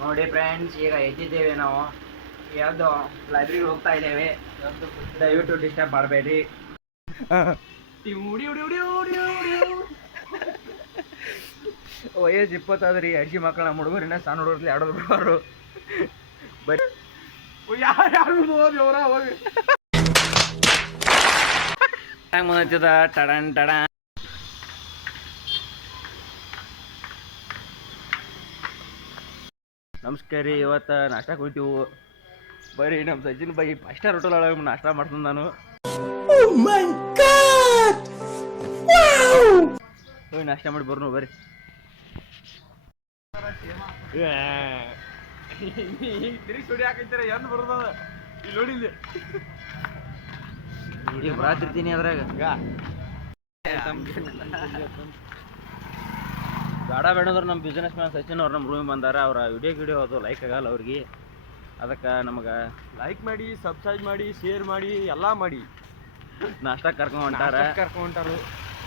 ನೋಡಿ ಫ್ರೆಂಡ್ಸ್ ಈಗ ಎದ್ದಿದ್ದೇವೆ ನಾವು. ಯಾವುದು ಲೈಬ್ರರಿ ಹೋಗ್ತಾ ಇದ್ದೇವೆ. ದಯವಿಟ್ಟು ಡಿಸ್ಟರ್ಬ್ ಮಾಡಬೇಡಿ ವಯಸ್ಸು ಇಪ್ಪತ್ತಾದ್ರಿ ಅಜ್ಜಿ ಮಕ್ಕಳ ನಮ್ಮ ಹುಡುಗರಿನ ಸಣ್ಣ ಹುಡುಗರಲ್ಲಿ ಆಡೋದು ಬಿಡೋರು ಬರೀ. ಹೆಂಗ್ ಬಂದೈತದ ಟಡನ್ ಟಡ ನಮಸ್ಕಾರ ರೀ ಇವತ್ತು ನಾಷ್ಟ ಕೊಡ್ತೀವಿ. ಬರ್ರಿ ನಮ್ಮ ಸಜ್ಜಿನ ಬೈ ಫಸ್ಟ್ ಸ್ಟಾರ್ ಹೋಟೆಲ್ ಒಳಗೆ ನಾಷ್ಟ ಮಾಡ್ತೀನಿ ನಾನು. ಹೋಗಿ ನಾಷ್ಟ ಮಾಡಿ ಬರ್ನು ಬರ್ರಿ. ಈಗ ಬರಾತಿರ್ತೀನಿ ಅದ್ರಾಗ. ಬೇಡ ಬೇಡಂದ್ರೆ ನಮ್ಮ ಬಿಸ್ನೆಸ್ ಮ್ಯಾನ್ ಸಚಿನ್ ಅವ್ರು ನಮ್ಮ ರೂಮಿಗೆ ಬಂದಾರ ಅವ್ರ ವಿಡಿಯೋ ಗಿಡಿಯೋ ಅದು ಲೈಕ್ ಆಗಲ್ಲ ಅವ್ರಿಗೆ. ಅದಕ್ಕೆ ನಮಗೆ ಲೈಕ್ ಮಾಡಿ ಸಬ್ಸ್ಕ್ರೈಬ್ ಮಾಡಿ ಶೇರ್ ಮಾಡಿ ಎಲ್ಲ ಮಾಡಿ. ನಾಷ್ಟ ಕರ್ಕೊಂಡು ಹೊಂಟಾರ. ಕರ್ಕೊಂಟಾರು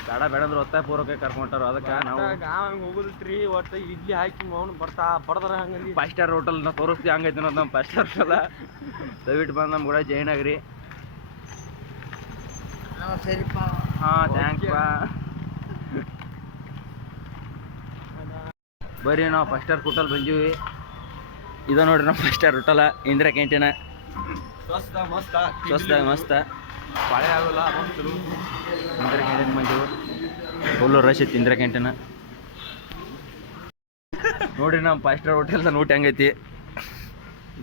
ಬೇಡ ಬೇಡಂದ್ರೆ ಒತ್ತಾಯ ಪೂರ್ವಕ್ಕೆ ಕರ್ಕೊಂಡ್ ಹೊಂಟಾರ. ಅದಕ್ಕೆ ನಾವು ಹಂಗೆ ಹೋಗುದಿಲ್ರಿ? ಒಟ್ಟು ಇಡ್ಲಿ ಹಾಕಿ ಅವನು ಬರ್ತಾ ಬಡದ್ರ ಹಂಗಂದು. ಫೈವ್ ಸ್ಟಾರ್ ಹೋಟೆಲ್ನ ತೋರಿಸ್ತೀವಿ ಹಂಗೈತಿ ಅನ್ನೋದು ನಮ್ಮ ಫೈವ್ ಸ್ಟಾರ್ ಹೋಟೆಲ್ ದಯವಿಟ್ಟು ಬಂದು ನಮ್ಮ ಕೂಡ ಜಾಯ್ನ್ ಆಗ್ರಿ ಹಾಂ ಥ್ಯಾಂಕ್ಸ್ ಬಾ ಬರ್ರಿ ನಾವು ಫಸ್ಟ್ ಸ್ಟಾರ್ ಹೋಟೆಲ್ ಬಂದೀವಿ. ಇದು ನೋಡ್ರಿ ನಮ್ಮ first star hotel Indira canteen ಸ್ವಸ್ಥ ಮಸ್ತ ಸ್ವಸ್ಥ ಮಸ್ತ. ಬಾಳೆ ಆಗೋಲ್ಲ ಇಂದಿರಾ ಕ್ಯಾಂಟೀನ್ ಬಂದೀವಿ. ಫುಲ್ಲು ರಶ್ ಐತಿ ಇಂದಿರಾ ಕ್ಯಾಂಟೀನ ನೋಡ್ರಿ ನಮ್ಮ ಫೈವ್ ಸ್ಟಾರ್ ಹೋಟೆಲ್ ಊಟ ಹೆಂಗೈತಿ?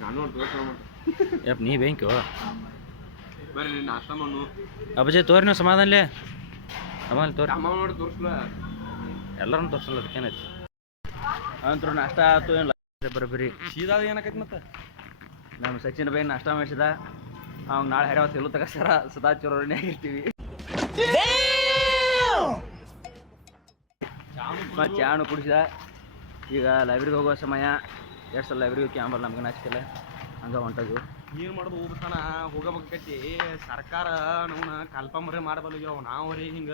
ನಾನು ಯಪ್ಪ ನೀ ಬ್ಯಾಂಕು ಅಬ್ಬಜೆ ತೋರಿ ನೀವು ಸಮಾಧಾನ ಎಲ್ಲರೂ ತೋರಿ ಎಲ್ಲರನ್ನು ತೋರಿಸಲ್ಲ ಅದಕ್ಕೇನೈತಿ ಅಂತೂ ನಾಷ್ಟ ಆಯ್ತು, ಏನು ಬರಬರಿ ಸೀದಾ ಏನಾಕೈತಿ ಮತ್ತೆ? ನಮ್ಮ ಸಚಿನ್ ಬೈ ನಾಷ್ಟ ಮಾಡಿಸಿದ. ಅವ್ನು ನಾಳೆ ಹರಿಯಾವತ್ತು ಎಲ್ಲೂ ತಗ ಸರ ಸದಾ ಚೂರನೇ ಆಗಿರ್ತೀವಿ ಮತ್ತು ಚಾನು ಕುಡಿಸಿದ. ಈಗ ಲೈಬ್ರರಿಗೆ ಹೋಗೋ ಸಮಯ. ಎರಡು ಸಲ ಲೈಬ್ರರಿಗೆ ಕ್ಯಾಂಬರ್ ನಮ್ಗೆ ನಾಚಿಕೆಲ್ಲ ಹಂಗೆ ಹೊಂಟದು ಏನ್ ಮಾಡೋದು ಹೋಗ್ತಾನ ಹೋಗಬೇಕೈತಿ. ಸರ್ಕಾರ ನಮ್ಮನ್ನ ಕಲ್ಪಮರೆ ಮಾಡಬಲ್ಲ ರೀ ಹಿಂಗ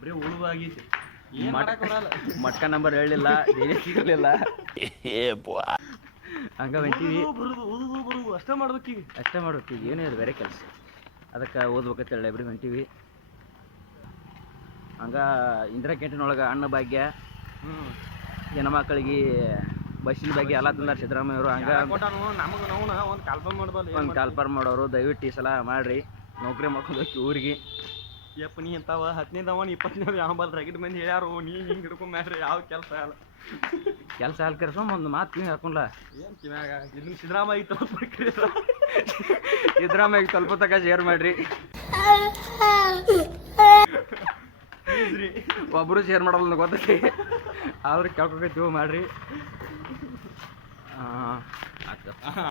ಬರೀ ಉಳುವಾಗೈತಿ. ಮಟ್ಕ ನಂಬರ್ ಹೇಳಿಲ್ಲ ಏನೇ ಸಿಗಲಿಲ್ಲ. ಹಂಗ ಹೊಂಟೀವಿ. ಅಷ್ಟೇ ಮಾಡ್ಬೇಕೀಗ ಅಷ್ಟೇ ಮಾಡ್ಬೇಕು ಈಗ ಏನೂ ಇಲ್ಲ ಬೇರೆ ಕೆಲಸ. ಅದಕ್ಕೆ ಓದ್ಬೇಕಂತೇಳಿ ಲೈಬ್ರರಿ ಹೊಂಟೀವಿ. ಹಂಗ ಇಂದಿರಾ ಕ್ಯಾಂಟೀನ್ ಅಣ್ಣ ಭಾಗ್ಯ ಹ್ಮ್. ಮಕ್ಕಳಿಗೆ ಬಸ್ಸಿನ ಬಗ್ಗೆ ಎಲ್ಲ ತಂದಾರ ಸಿದ್ದರಾಮಯ್ಯ ಅವರು ಹಂಗೆ ಒಂದು ಕಾಲ್ಪರ್ ಮಾಡೋರು ದಯವಿಟ್ಟು ಈ ಸಲ ಮಾಡ್ರಿ. ನೌಕರಿ ಮಾಡ್ಕೊಂಡು ಹೋಗಿ ಊರಿಗೆ. ಯಪ್ಪ ನೀ ಅಂತಾವ ಹತ್ತನೇದವನ್ ಇಪ್ಪತ್ತನೇ ಯಾವ ರಗಡ್ ಮಂದಿ ಹೇಳ್ಯಾರು ನೀ ಹಿಂಗೆ ಹಿಡ್ಕೊಂಡ್ ಮ್ಯಾಡ್ರಿ ಯಾವ ಕೆಲಸ ಅಲ್ಲ. ಕೆಲಸ ಅಲ್ಲಿ ಕರೆಸೋ ಒಂದು ಮಾತು ನೀವು ಹೇಳ್ಕೊಂಡ್ಲ. ಏನ್ ಕಿವ್ಯಾಗ ಇದನ್ನ ಸಿದ್ದರಾಮಯ್ಯ ತಲುಪಕ್ರಿ ಸಿದ್ದರಾಮಯ್ಯ ಸ್ವಲ್ಪ ತಕ ಶೇರ್ ಮಾಡ್ರಿ. ಒಬ್ಬರು ಶೇರ್ ಮಾಡಲ್ಲ ಅಂತ ಗೊತ್ತೈತಿ. ಆದ್ರೆ ಕೇಳ್ಕೊಬೇಕು ಮಾಡ್ರಿ. ಆತ